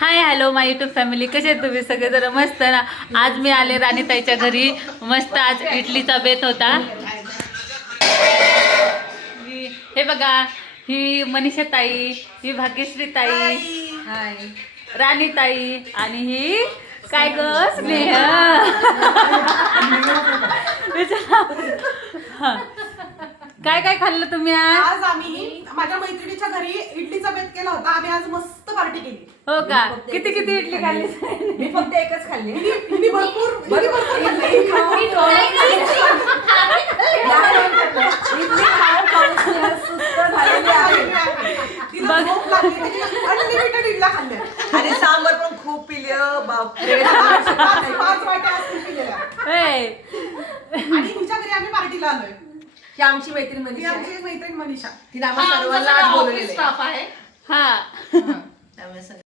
Hi hello माय YouTube family, कसे आहेत तुम्ही सगळेजण? मस्त ना. आज मी आले राणीताईच्या घरी. मस्त आज इडलीचा बेत होता. हे बघा, ही मनीषा ताई, ही भाग्यश्री ताई, हाय राणीताई आणि ही काय ग स्नेहा. काय काय खाल्लं तुम्ही आज? आज आम्ही माझ्या मैत्रिणीच्या घरी इडलीचा बेत केला होता. आम्ही आज मस्त पार्टी केली. हो का? किती किती इडली खाल्ली? मी फक्त एकच खाल्ली. हिने भरपूर खाल्ली. इडली खाऊन सुस्त झालेली आहे. तिला झोप लागली, त्याची अनलिमिटेड इडल्या खाल्ल्या. आणि सांबर पण खूप पिलं बापरे. 5 वाट्या असतील पिलेल्या. हे. आणि हिच्या घरी आम्ही पार्टीला आलोय. ही आमची मैत्रीण ती मनीषा आहे. आमची मैत्रीण मनीषा. तिने आम्हाला सर्वांना आज बोलवलेलं आहे. हा. त्यामुळे